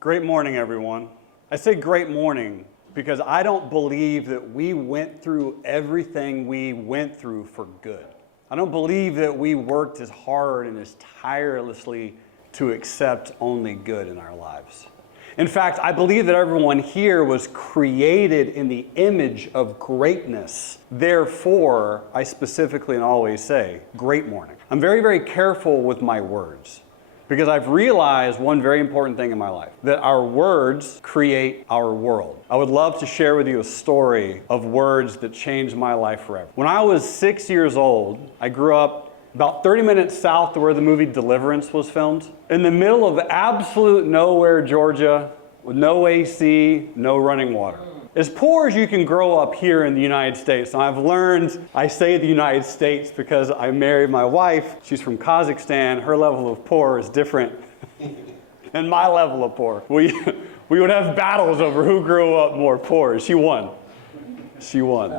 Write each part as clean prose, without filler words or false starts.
Great morning, everyone. I say great morning because I don't believe that we went through everything we went through for good. I don't believe that we worked as hard and as tirelessly to accept only good in our lives. In fact, I believe that everyone here was created in the image of greatness. Therefore, I specifically and always say, great morning. I'm very, very careful with my words because I've realized one very important thing in my life, that our words create our world. I would love to share with you a story of words that changed my life forever. When I was 6 years old, I grew up about 30 minutes south to where the movie Deliverance was filmed, in the middle of absolute nowhere, Georgia, with no AC, no running water. As poor as you can grow up here in the United States. And I've learned, I say the United States because I married my wife. She's from Kazakhstan. Her level of poor is different than my level of poor. We would have battles over who grew up more poor. She won. She won.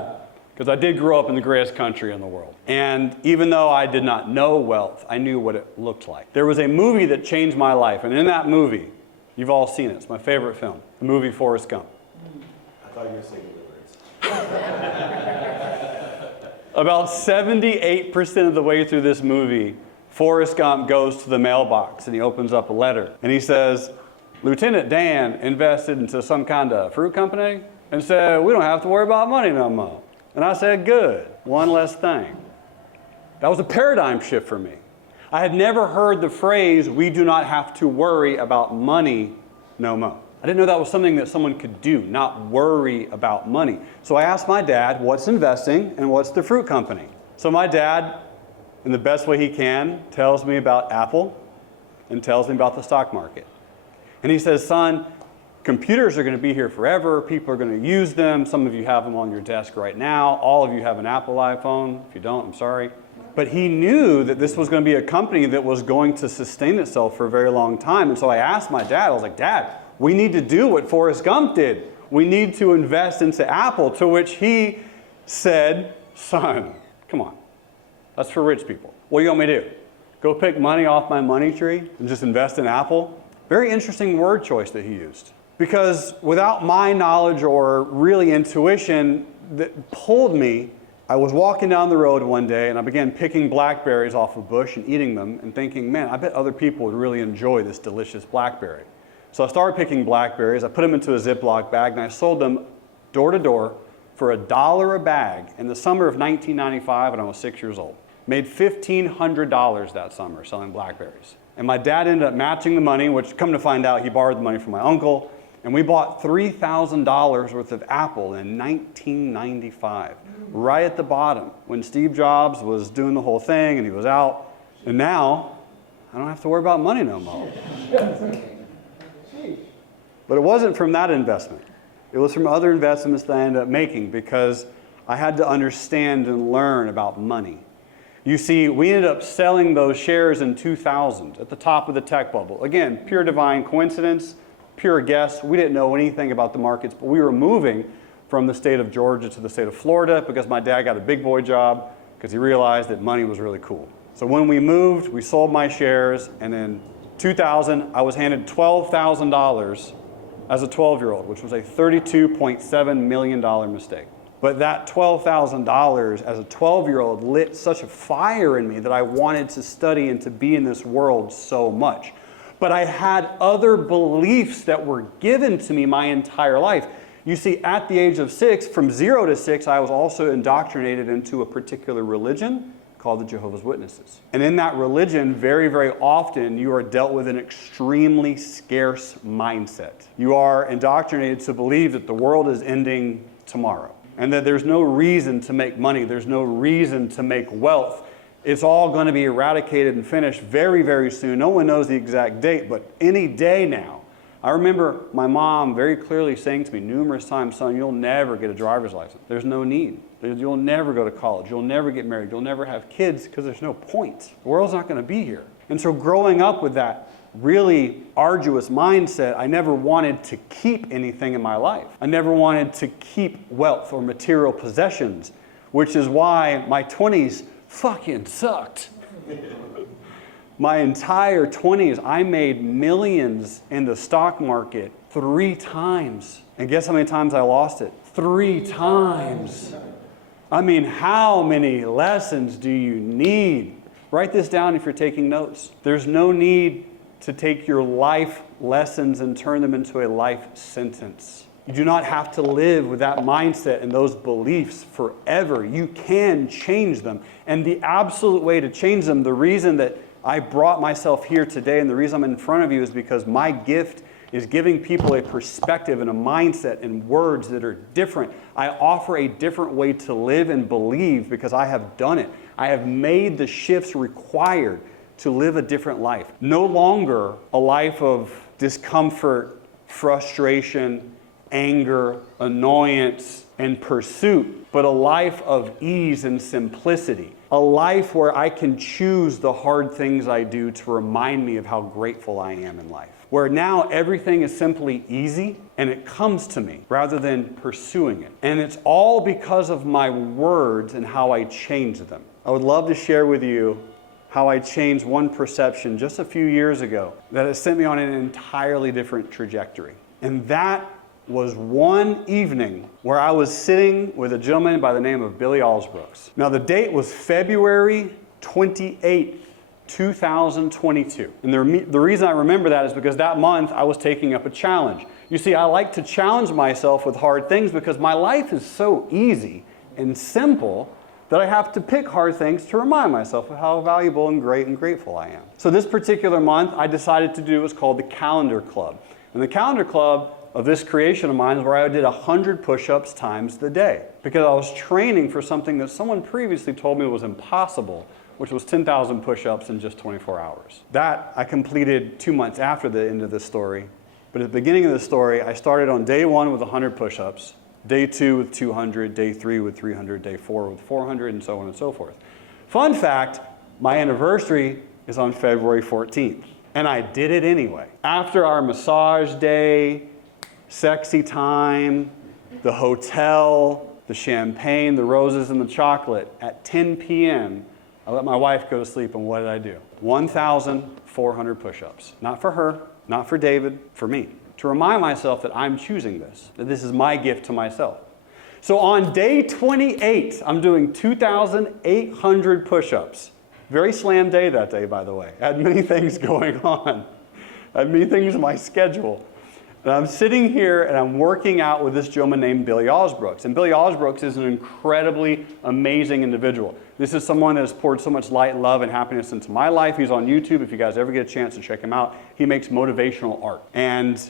Because I did grow up in the greatest country in the world. And even though I did not know wealth, I knew what it looked like. There was a movie that changed my life. And in that movie, you've all seen it. It's my favorite film. The movie Forrest Gump. I thought you were saying Deliverance. About 78% of the way through this movie, Forrest Gump goes to the mailbox and he opens up a letter. And he says, Lieutenant Dan invested into some kind of fruit company and said, we don't have to worry about money no more. And I said, good, one less thing. That was a paradigm shift for me. I had never heard the phrase, we do not have to worry about money no more. I didn't know that was something that someone could do, not worry about money. So I asked my dad, what's investing and what's the fruit company? So my dad, in the best way he can, tells me about Apple and tells me about the stock market. And he says, son, computers are going to be here forever. People are going to use them. Some of you have them on your desk right now. All of you have an Apple iPhone. If you don't, I'm sorry. But he knew that this was going to be a company that was going to sustain itself for a very long time. And so I asked my dad, I was like, Dad, we need to do what Forrest Gump did. We need to invest into Apple, to which he said, son, come on, that's for rich people. What do you want me to do? Go pick money off my money tree and just invest in Apple? Very interesting word choice that he used. Because without my knowledge or really intuition that pulled me, I was walking down the road one day and I began picking blackberries off a bush and eating them and thinking, man, I bet other people would really enjoy this delicious blackberry. So I started picking blackberries, I put them into a Ziploc bag, and I sold them door to door for $1 a bag in the summer of 1995 when I was 6 years old. Made $1,500 that summer selling blackberries. And my dad ended up matching the money, which come to find out he borrowed the money from my uncle, and we bought $3,000 worth of Apple in 1995, right at the bottom, when Steve Jobs was doing the whole thing and he was out. And now, I don't have to worry about money no more. But it wasn't from that investment. It was from other investments that I ended up making because I had to understand and learn about money. You see, we ended up selling those shares in 2000 at the top of the tech bubble. Again, pure divine coincidence, pure guess. We didn't know anything about the markets, but we were moving from the state of Georgia to the state of Florida because my dad got a big boy job because he realized that money was really cool. So when we moved, we sold my shares, and in 2000, I was handed $12,000 as a 12-year-old, which was a $32.7 million mistake. But that $12,000 as a 12-year-old lit such a fire in me that I wanted to study and to be in this world so much. But I had other beliefs that were given to me my entire life. You see, at the age of 6, from 0 to 6, I was also indoctrinated into a particular religion called the Jehovah's Witnesses. And in that religion, very, very often, you are dealt with an extremely scarce mindset. You are indoctrinated to believe that the world is ending tomorrow and that there's no reason to make money. There's no reason to make wealth. It's all going to be eradicated and finished very, very soon. No one knows the exact date, but any day now. I remember my mom very clearly saying to me numerous times, son, you'll never get a driver's license. There's no need. You'll never go to college. You'll never get married. You'll never have kids because there's no point. The world's not going to be here. And so growing up with that really arduous mindset, I never wanted to keep anything in my life. I never wanted to keep wealth or material possessions, which is why my 20s fucking sucked. My entire 20s, I made millions in the stock market 3 times. And guess how many times I lost it? 3 times. I mean, how many lessons do you need? Write this down if you're taking notes. There's no need to take your life lessons and turn them into a life sentence. You do not have to live with that mindset and those beliefs forever. You can change them. And the absolute way to change them, the reason that I brought myself here today and the reason I'm in front of you is because my gift is giving people a perspective and a mindset and words that are different. I offer a different way to live and believe because I have done it. I have made the shifts required to live a different life. No longer a life of discomfort, frustration, anger, annoyance, and pursuit, but a life of ease and simplicity. A life where I can choose the hard things I do to remind me of how grateful I am in life. Where now everything is simply easy and it comes to me rather than pursuing it. And it's all because of my words and how I change them. I would love to share with you how I changed one perception just a few years ago that has sent me on an entirely different trajectory. And that was one evening where I was sitting with a gentleman by the name of Billy Allsbrooks. Now the date was February 28th, 2022. And the reason I remember that is because that month I was taking up a challenge. You see, I like to challenge myself with hard things because my life is so easy and simple that I have to pick hard things to remind myself of how valuable and great and grateful I am. So this particular month, I decided to do what's called the Calendar Club. And the Calendar Club of this creation of mine is where I did 100 push-ups times the day because I was training for something that someone previously told me was impossible, which was 10,000 push-ups in just 24 hours. That I completed 2 months after the end of the story. But at the beginning of the story, I started on day 1 with 100 push-ups, day 2 with 200, day 3 with 300, day 4 with 400, and so on and so forth. Fun fact, my anniversary is on February 14th, and I did it anyway. After our massage day, sexy time, the hotel, the champagne, the roses, and the chocolate, at 10 p.m., I let my wife go to sleep, and what did I do? 1,400 push-ups. Not for her, not for David, for me. To remind myself that I'm choosing this, that this is my gift to myself. So on day 28, I'm doing 2,800 push-ups. Very slam day that day, by the way. I had many things going on. I had many things in my schedule. And I'm sitting here and I'm working out with this gentleman named Billy Allsbrooks. And Billy Allsbrooks is an incredibly amazing individual. This is someone that has poured so much light, love, and happiness into my life. He's on YouTube. If you guys ever get a chance to check him out, he makes motivational art. And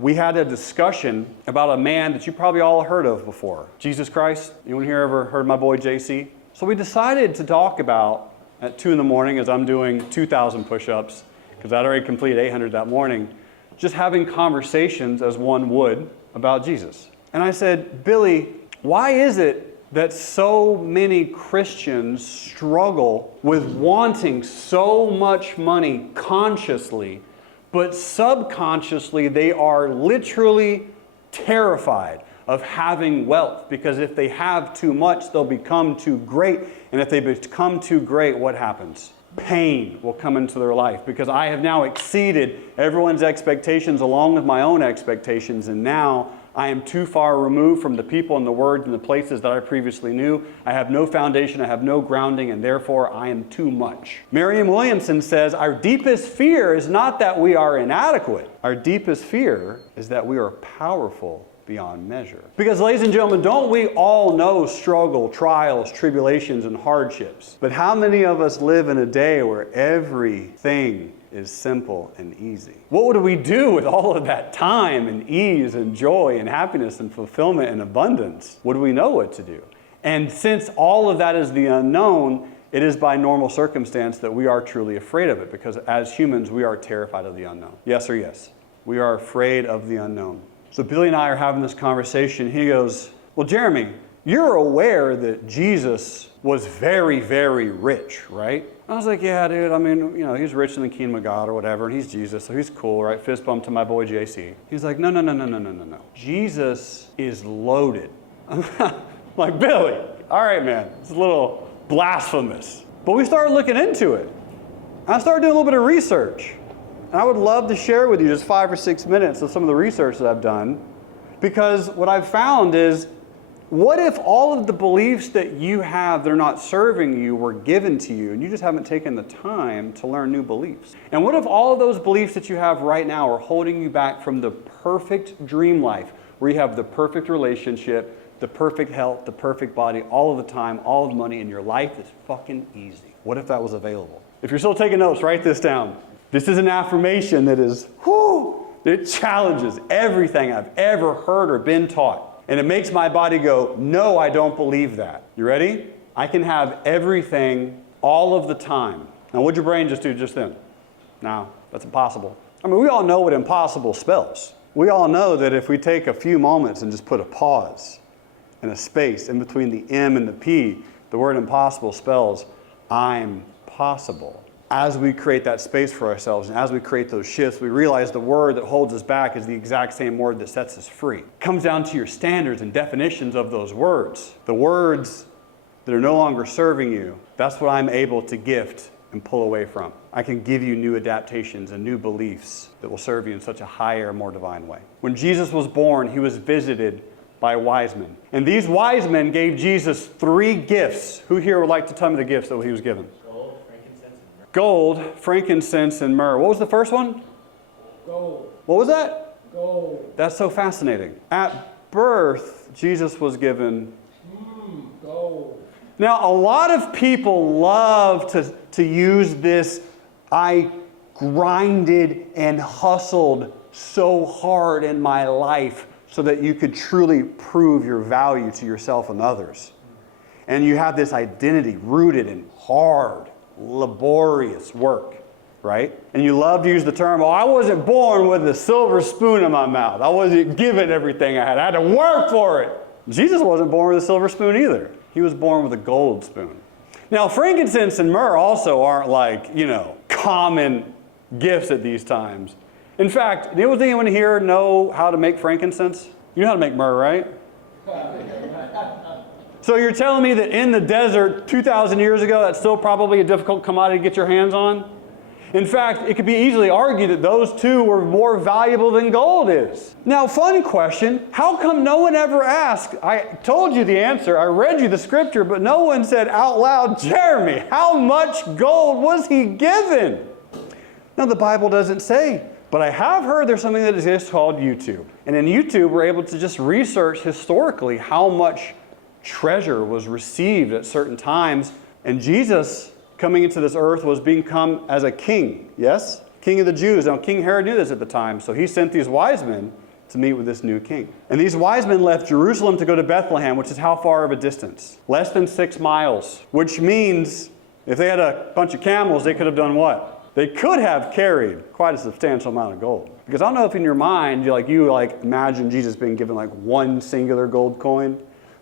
we had a discussion about a man that you probably all heard of before. Jesus Christ. Anyone here ever heard my boy JC? So we decided to talk about, at 2 in the morning as I'm doing 2,000 push-ups, because I'd already completed 800 that morning, just having conversations as one would about Jesus. And I said, Billy, why is it that so many Christians struggle with wanting so much money consciously, but subconsciously they are literally terrified of having wealth? Because if they have too much, they'll become too great. And if they become too great, what happens? Pain will come into their life because I have now exceeded everyone's expectations along with my own expectations, and now I am too far removed from the people and the words and the places that I previously knew. I have no foundation, I have no grounding, and therefore I am too much. Marianne Williamson says, our deepest fear is not that we are inadequate. Our deepest fear is that we are powerful beyond measure. Because, ladies and gentlemen, don't we all know struggle, trials, tribulations, and hardships? But how many of us live in a day where everything is simple and easy? What would we do with all of that time and ease and joy and happiness and fulfillment and abundance? Would we know what to do? And since all of that is the unknown, it is by normal circumstance that we are truly afraid of it, because as humans, we are terrified of the unknown. Yes or yes? We are afraid of the unknown. So Billy and I are having this conversation. He goes, well, Jerremy, you're aware that Jesus was very, very rich, right? I was like, yeah, dude. I mean, you know, he's rich in the kingdom of God or whatever, and he's Jesus, so he's cool, right? Fist bump to my boy JC. He's like, no. Jesus is loaded. I'm like, Billy, all right, man. It's a little blasphemous. But we started looking into it. And I started doing a little bit of research. And I would love to share with you just 5 or 6 minutes of some of the research that I've done. Because what I've found is, what if all of the beliefs that you have that are not serving you were given to you and you just haven't taken the time to learn new beliefs? And what if all of those beliefs that you have right now are holding you back from the perfect dream life where you have the perfect relationship, the perfect health, the perfect body, all of the time, all of the money, and your life is fucking easy? What if that was available? If you're still taking notes, write this down. This is an affirmation that is, it challenges everything I've ever heard or been taught. And it makes my body go, no, I don't believe that. You ready? I can have everything all of the time. Now, what'd your brain just do just then? No, that's impossible. I mean, we all know what impossible spells. We all know that if we take a few moments and just put a pause and a space in between the M and the P, the word impossible spells, I'm possible. As we create that space for ourselves and as we create those shifts, we realize the word that holds us back is the exact same word that sets us free. It comes down to your standards and definitions of those words. The words that are no longer serving you, that's what I'm able to gift and pull away from. I can give you new adaptations and new beliefs that will serve you in such a higher, more divine way. When Jesus was born, he was visited by wise men. And these wise men gave Jesus 3 gifts. Who here would like to tell me the gifts that he was given? Gold, frankincense, and myrrh. What was the first one? Gold. What was that? Gold. That's so fascinating. At birth, Jesus was given Gold. Now, a lot of people love to use this, I grinded and hustled so hard in my life so that you could truly prove your value to yourself and others. And you have this identity rooted in hard, laborious work, right? And you love to use the term, I wasn't born with a silver spoon in my mouth. I wasn't given everything I had. I had to work for it. Jesus wasn't born with a silver spoon either. He was born with a gold spoon. Now, frankincense and myrrh also aren't like, common gifts at these times. In fact, does anyone here know how to make frankincense? You know how to make myrrh, right? So you're telling me that in the desert 2,000 years ago, that's still probably a difficult commodity to get your hands on? In fact, it could be easily argued that those two were more valuable than gold is. Now, fun question, how come no one ever asked? I told you the answer, I read you the scripture, but no one said out loud, Jerremy, how much gold was he given? Now, the Bible doesn't say, but I have heard there's something that exists called YouTube. And in YouTube, we're able to just research historically how much treasure was received at certain times. And Jesus, coming into this earth, was being come as a king, yes? King of the Jews. Now, King Herod knew this at the time, so he sent these wise men to meet with this new king. And these wise men left Jerusalem to go to Bethlehem, which is how far of a distance? Less than 6 miles, which means if they had a bunch of camels, they could have done what? They could have carried quite a substantial amount of gold. Because I don't know if in your mind, you imagine Jesus being given like one singular gold coin,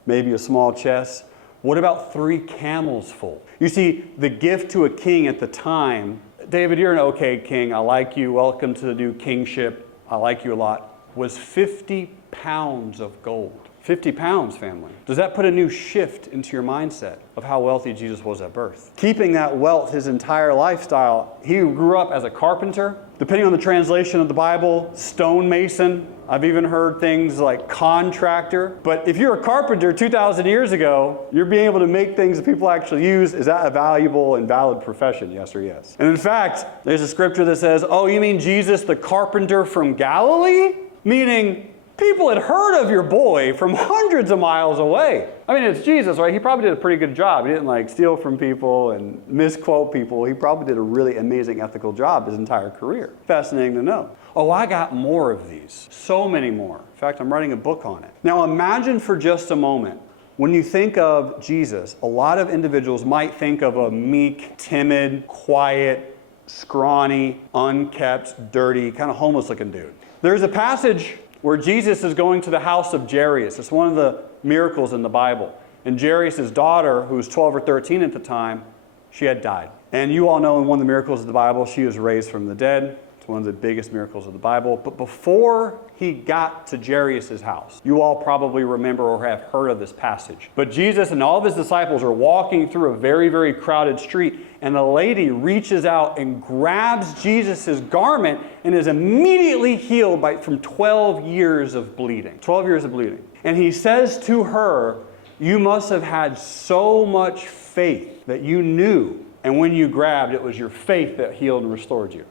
maybe a small chest. What about 3 camels full? You see, the gift to a king at the time, David, you're an okay king. I like you. Welcome to the new kingship. I like you a lot. Was 50 pounds of gold. 50 pounds, family. Does that put a new shift into your mindset of how wealthy Jesus was at birth? Keeping that wealth his entire lifestyle, he grew up as a carpenter. Depending on the translation of the Bible, stonemason. I've even heard things like contractor. But if you're a carpenter 2,000 years ago, you're being able to make things that people actually use. Is that a valuable and valid profession? Yes or yes? And in fact, there's a scripture that says, oh, you mean Jesus the carpenter from Galilee? Meaning, people had heard of your boy from hundreds of miles away. I mean, it's Jesus, right? He probably did a pretty good job. He didn't steal from people and misquote people. He probably did a really amazing ethical job his entire career. Fascinating to know. Oh, I got more of these. So many more. In fact, I'm writing a book on it. Now imagine for just a moment, when you think of Jesus, a lot of individuals might think of a meek, timid, quiet, scrawny, unkept, dirty, kind of homeless looking dude. There's a passage where Jesus is going to the house of Jairus. It's one of the miracles in the Bible. And Jairus' daughter, who was 12 or 13 at the time, she had died. And you all know in one of the miracles of the Bible, she was raised from the dead. It's one of the biggest miracles of the Bible. But before he got to Jairus' house, you all probably remember or have heard of this passage. But Jesus and all of his disciples are walking through a very, very crowded street, and a lady reaches out and grabs Jesus' garment and is immediately healed from 12 years of bleeding. 12 years of bleeding. And he says to her, "You must have had so much faith that you knew, and when you grabbed, it was your faith that healed and restored you."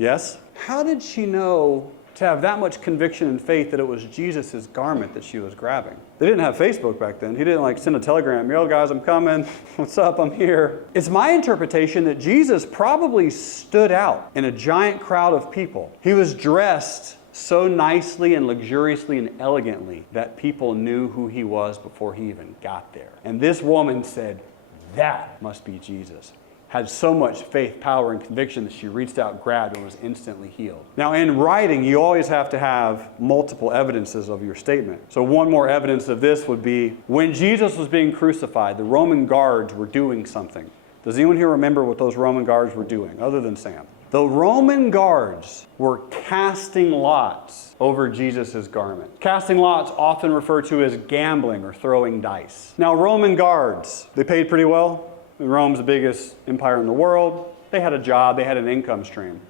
Yes? How did she know to have that much conviction and faith that it was Jesus' garment that she was grabbing? They didn't have Facebook back then. He didn't send a telegram, "Yo guys, I'm coming. What's up? I'm here." It's my interpretation that Jesus probably stood out in a giant crowd of people. He was dressed so nicely and luxuriously and elegantly that people knew who he was before he even got there. And this woman said, "That must be Jesus." Had so much faith, power, and conviction that she reached out, grabbed, and was instantly healed. Now, in writing, you always have to have multiple evidences of your statement. So one more evidence of this would be when Jesus was being crucified, the Roman guards were doing something. Does anyone here remember what those Roman guards were doing, other than Sam? The Roman guards were casting lots over Jesus' garment. Casting lots, often referred to as gambling or throwing dice. Now, Roman guards, they paid pretty well. Rome's the biggest empire in the world. They had a job, they had an income stream.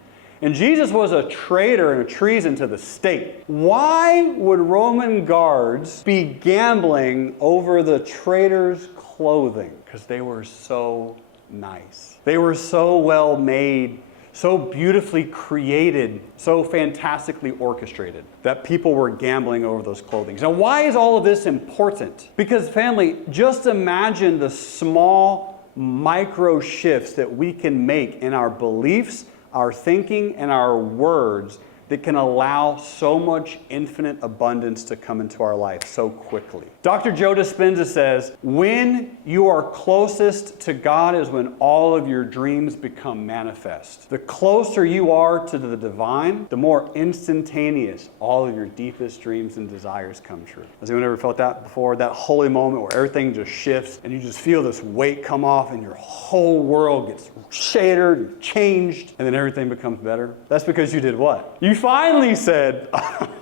And Jesus was a traitor and a treason to the state. Why would Roman guards be gambling over the traitor's clothing? Because they were so nice. They were so well made, so beautifully created, so fantastically orchestrated that people were gambling over those clothing. Now, why is all of this important? Because, family, just imagine the small micro shifts that we can make in our beliefs, our thinking, and our words that can allow so much infinite abundance to come into our life so quickly. Dr. Joe Dispenza says, when you are closest to God is when all of your dreams become manifest. The closer you are to the divine, the more instantaneous all of your deepest dreams and desires come true. Has anyone ever felt that before? That holy moment where everything just shifts and you just feel this weight come off and your whole world gets shattered, changed, and then everything becomes better? That's because you did what? You finally said,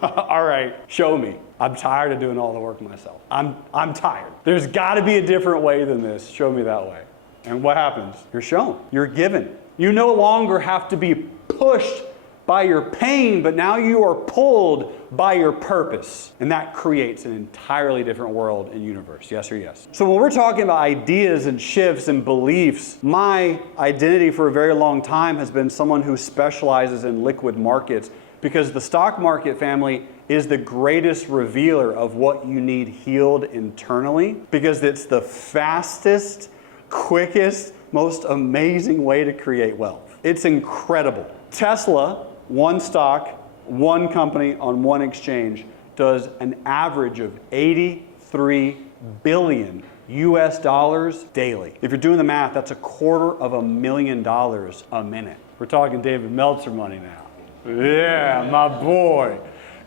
"All right, show me. I'm tired of doing all the work myself. I'm tired. There's got to be a different way than this. Show me that way." And what happens? You're shown. You're given. You no longer have to be pushed by your pain, but now you are pulled by your purpose. And that creates an entirely different world and universe. Yes or yes? So when we're talking about ideas and shifts and beliefs, my identity for a very long time has been someone who specializes in liquid markets, because the stock market, family, is the greatest revealer of what you need healed internally, because it's the fastest, quickest, most amazing way to create wealth. It's incredible. Tesla, one stock, one company on one exchange, does an average of 83 billion US dollars daily. If you're doing the math, that's $250,000 a minute. We're talking David Meltzer money now. Yeah, my boy.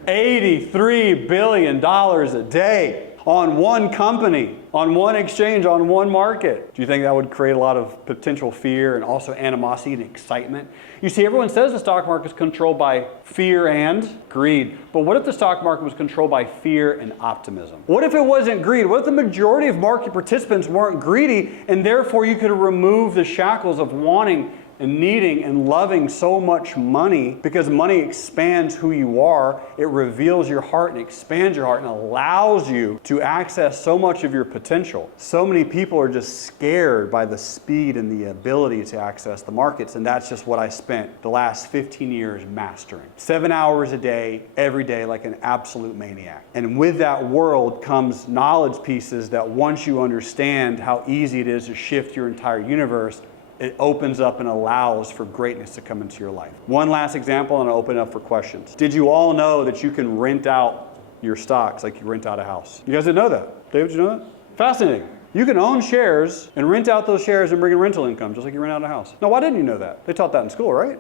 $83 billion a day on one company, on one exchange, on one market. Do you think that would create a lot of potential fear and also animosity and excitement? You see, everyone says the stock market is controlled by fear and greed. But what if the stock market was controlled by fear and optimism? What if it wasn't greed? What if the majority of market participants weren't greedy, and therefore you could remove the shackles of wanting and needing and loving so much money, because money expands who you are. It reveals your heart and expands your heart and allows you to access so much of your potential. So many people are just scared by the speed and the ability to access the markets, and that's just what I spent the last 15 years mastering. 7 hours a day, every day, like an absolute maniac. And with that world comes knowledge pieces that once you understand how easy it is to shift your entire universe, it opens up and allows for greatness to come into your life. One last example, and I'll open it up for questions. Did you all know that you can rent out your stocks like you rent out a house? You guys didn't know that? David, did you know that? Fascinating. You can own shares and rent out those shares and bring in rental income just like you rent out a house. Now, why didn't you know that? They taught that in school, right?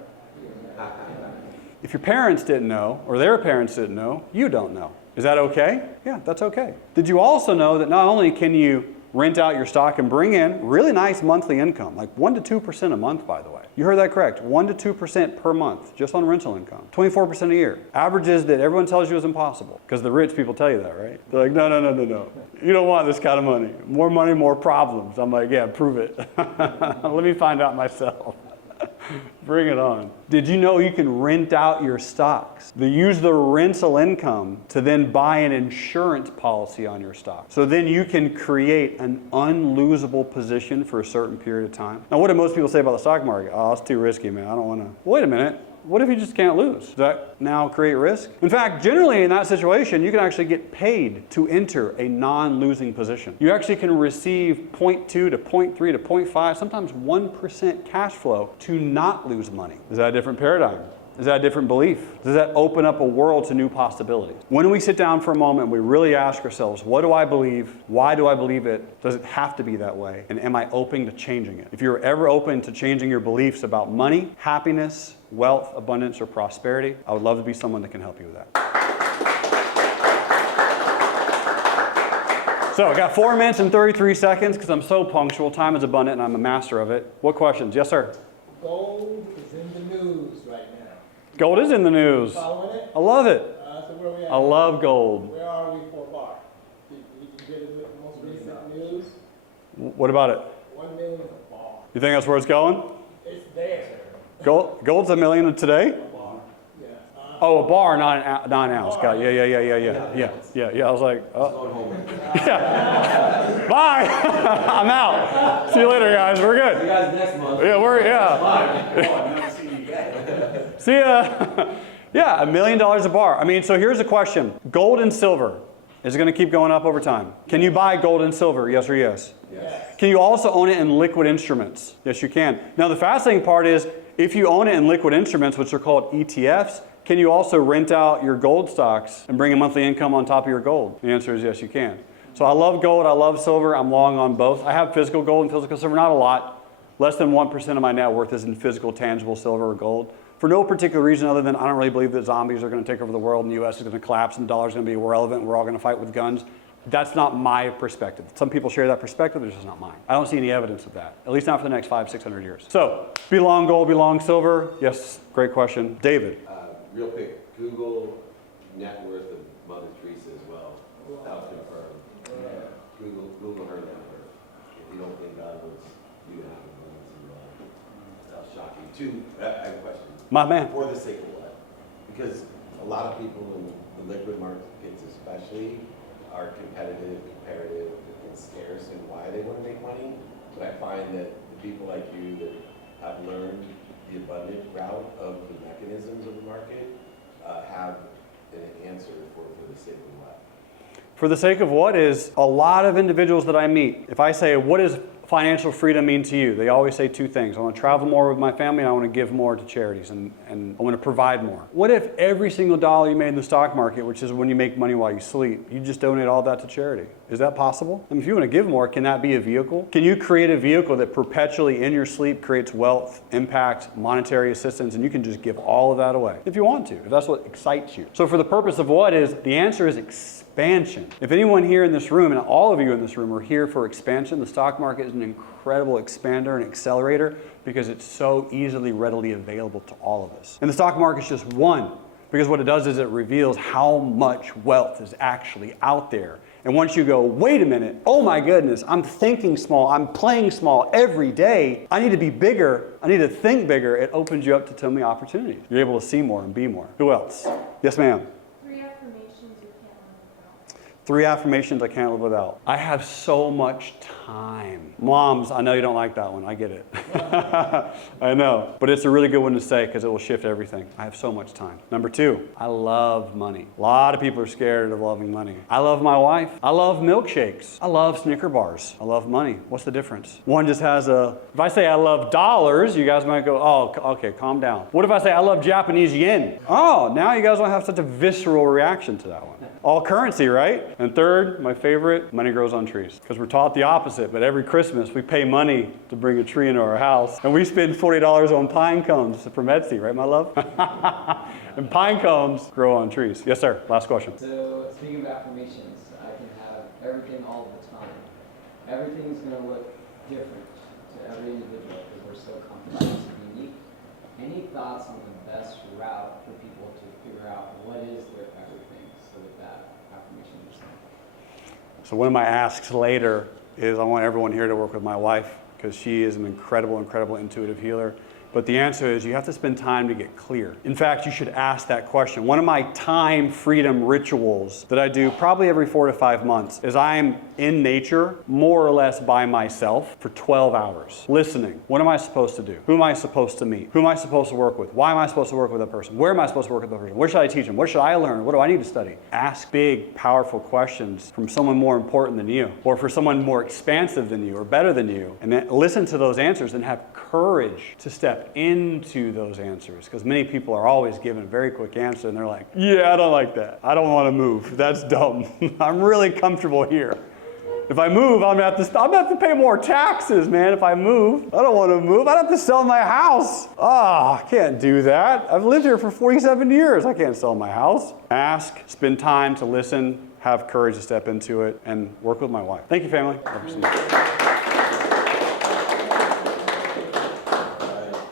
If your parents didn't know, or their parents didn't know, you don't know. Is that okay? Yeah, that's okay. Did you also know that not only can you rent out your stock and bring in really nice monthly income, like 1% to 2% a month, by the way. You heard that correct. 1 to 2% per month, just on rental income. 24% a year. Averages that everyone tells you is impossible. Because the rich people tell you that, right? They're like, no. You don't want this kind of money. More money, more problems. I'm like, yeah, prove it. Let me find out myself. Bring it on. Did you know you can rent out your stocks? They use the rental income to then buy an insurance policy on your stock. So then you can create an unlosable position for a certain period of time. Now, what do most people say about the stock market? Oh, it's too risky, man. I don't want to. Wait a minute. What if you just can't lose? Does that now create risk? In fact, generally in that situation, you can actually get paid to enter a non-losing position. You actually can receive 0.2 to 0.3 to 0.5, sometimes 1% cash flow to not lose money. Is that a different paradigm? Is that a different belief? Does that open up a world to new possibilities? When we sit down for a moment, we really ask ourselves, what do I believe? Why do I believe it? Does it have to be that way? And am I open to changing it? If you're ever open to changing your beliefs about money, happiness, wealth, abundance, or prosperity, I would love to be someone that can help you with that. So I got 4 minutes and 33 seconds because I'm so punctual. Time is abundant and I'm a master of it. What questions? Yes, sir. Gold is in the news right now. Gold is in the news. Following it? I love it. So where we at? I love gold. Where are we for bar? You can get it with the most recent news. What about it? 1 million a bar. You think that's where it's going? It's there. Gold's $1 million today? A bar. Yeah. Oh, a bar, not an ounce. Got it. Yeah. I was like, oh. Going home. Yeah. Bye. I'm out. See you later, guys. We're See you good. guys next month. Yeah. See ya. Yeah, $1 million a bar. I mean, so here's a question. Gold and silver, is it going to keep going up over time? Can you buy gold and silver? Yes or yes? Yes. Can you also own it in liquid instruments? Yes, you can. Now, the fascinating part is, if you own it in liquid instruments, which are called ETFs, can you also rent out your gold stocks and bring a monthly income on top of your gold? The answer is yes, you can. So I love gold, I love silver, I'm long on both. I have physical gold and physical silver, not a lot. Less than 1% of my net worth is in physical, tangible silver or gold. For no particular reason other than I don't really believe that zombies are going to take over the world and the U.S. is going to collapse and the dollar is going to be irrelevant and we're all going to fight with guns. That's not my perspective. Some people share that perspective, it's just not mine. I don't see any evidence of that, at least not for the next 500-600 years. So, be long gold, be long silver? Yes, great question. David. Real quick, Google net worth of Mother Teresa as well. Without confirmed. Google her net worth. If you don't think God was, you have abundance in your life. That's shocking. Two, I have a question. My man. For the sake of what? Because a lot of people in the liquid markets especially are competitive, comparative, and scarce in why they want to make money. But I find that the people like you that have learned the abundant route of the mechanisms of the market have an answer for the sake of what? For the sake of what is a lot of individuals that I meet. If I say, what does financial freedom mean to you? They always say two things. I want to travel more with my family and I want to give more to charities and I want to provide more. What if every single dollar you made in the stock market, which is when you make money while you sleep, you just donate all that to charity? Is that possible? I mean, if you want to give more, can that be a vehicle? Can you create a vehicle that perpetually in your sleep creates wealth, impact, monetary assistance, and you can just give all of that away if you want to, if that's what excites you? So for the purpose of what is, the answer is expansion. If anyone here in this room, and all of you in this room are here for expansion, the stock market is an incredible expander and accelerator because it's so easily, readily available to all of us. And the stock market is just one, because what it does is it reveals how much wealth is actually out there. And once you go, wait a minute, oh my goodness, I'm thinking small, I'm playing small every day, I need to be bigger, I need to think bigger, it opens you up to so many opportunities. You're able to see more and be more. Who else? Yes, ma'am. 3 affirmations you can't live without. 3 affirmations I can't live without. I have so much time. Moms, I know you don't like that one. I get it. I know. But it's a really good one to say because it will shift everything. I have so much time. Number 2, I love money. A lot of people are scared of loving money. I love my wife. I love milkshakes. I love Snicker bars. I love money. What's the difference? One just has if I say I love dollars, you guys might go, oh, okay, calm down. What if I say I love Japanese yen? Oh, now you guys don't have such a visceral reaction to that one. All currency, right? And third, my favorite, money grows on trees. Because we're taught the opposite, but every Christmas we pay money to bring a tree into our house. And we spend $40 on pine cones from Etsy, right, my love? And pine cones grow on trees. Yes, sir. Last question. So, speaking of affirmations, I can have everything all the time. Everything's going to look different to every individual because we're so complex and unique. Any thoughts on the best route for people to figure out what is their everything so that affirmation is something? So one of my asks later is I want everyone here to work with my wife because she is an incredible, incredible intuitive healer. But the answer is you have to spend time to get clear. In fact, you should ask that question. One of my time freedom rituals that I do probably every 4 to 5 months is I'm in nature, more or less by myself, for 12 hours, listening. What am I supposed to do? Who am I supposed to meet? Who am I supposed to work with? Why am I supposed to work with that person? Where am I supposed to work with that person? Where should I teach them? What should I learn? What do I need to study? Ask big, powerful questions from someone more important than you, or for someone more expansive than you, or better than you, and then listen to those answers and have courage to step into those answers, because many people are always given a very quick answer and they're like, yeah, I don't like that. I don't want to move. That's dumb. I'm really comfortable here. If I move, I'm gonna have to pay more taxes, man. If I move, I don't want to move. I'd have to sell my house. I can't do that. I've lived here for 47 years. I can't sell my house. Ask, spend time to listen, have courage to step into it, and work with my wife. Thank you, family. Love you so much.